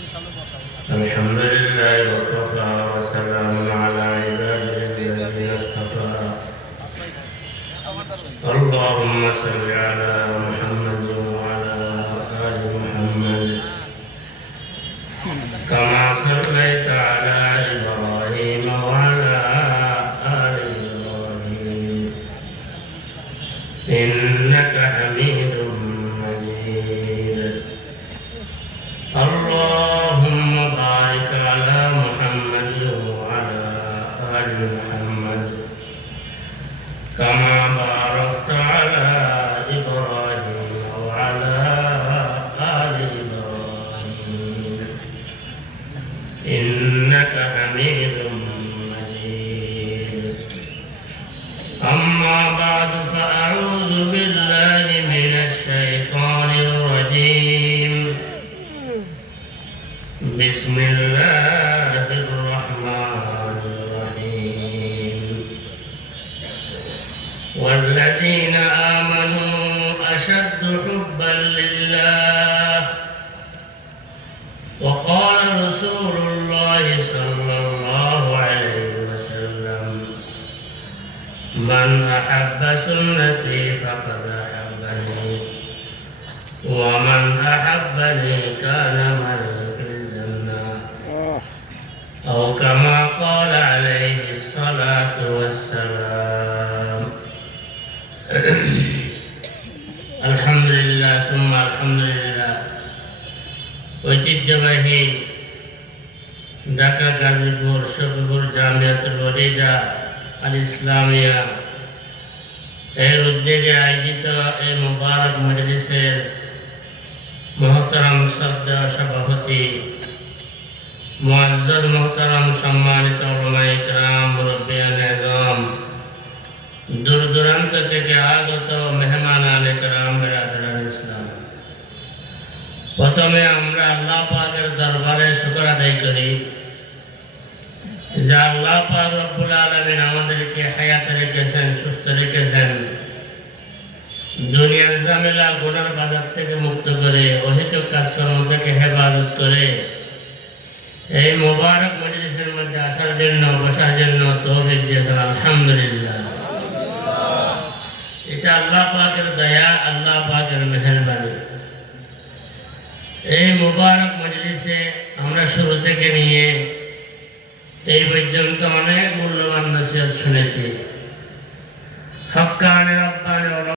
الحمد لله وكفى وسلام على عباده الذين اصطفى اللهم صل على محمد وعلى آل محمد كما صليت على إبراهيم وعلى آل إبراهيم إنك حميد مجيد اللهم بارك على محمد وعلى آل محمد كما باركت على إبراهيم وعلى آل إبراهيم إنك حميد مجيد أما بعد فأعوذ بالله من الشيطان الرجيم بسم الله الرحمن الرحيم والذين آمنوا أشد حبا لله وقال رسول الله صلى الله عليه وسلم من أحب سنتي فقد أحبني ومن أحبني كان معي في الجنة أو كما قال عليه الصلاة والسلام الحمد لله ثم الحمد لله ঐতিহ্যবাহী ঢাকা গাজীপুর শফিপুর জামিয়াতুল ওয়ালিদা আল ইসলামিয়া এর উদ্যোগে আয়োজিত এই মুবারক মজলিসের মোহতারাম শ্রদ্ধেয় সভাপতি মুআজ্জাজ মোহতারাম সম্মানিত উলামায়ে কেরাম মুরব্বিয়ান আযম দূর দূরান্ত থেকে আগত মেহমানানে কেরাম বিরাদরান ইসলাম প্রথমে আমরা আল্লাহ পাকের দরবারে শুকর আদায় করি যে আল্লাহ পাক রব্বুল আলামিন আমাদেরকে হায়াত রেখেছেন সুস্থ রেখেছেন দুনিয়ার ঝামেলা গুনার বাজার থেকে মুক্ত করে অহিতুক কাজকর্ম থেকে হেফাজত করে এই মোবারক মজলিসের মধ্যে আসার জন্য বসার জন্য তৌফিক দিয়েছেন আলহামদুলিল্লাহ এটা আল্লাহ পাকের দয়া আল্লাহ পাকের মেহেরবানি এই মোবারক মজলিসে আমরা শুরু থেকে নিয়ে এই পর্যন্ত অনেক মূল্যবান নসিহত শুনেছি হক্কানি রব্বানি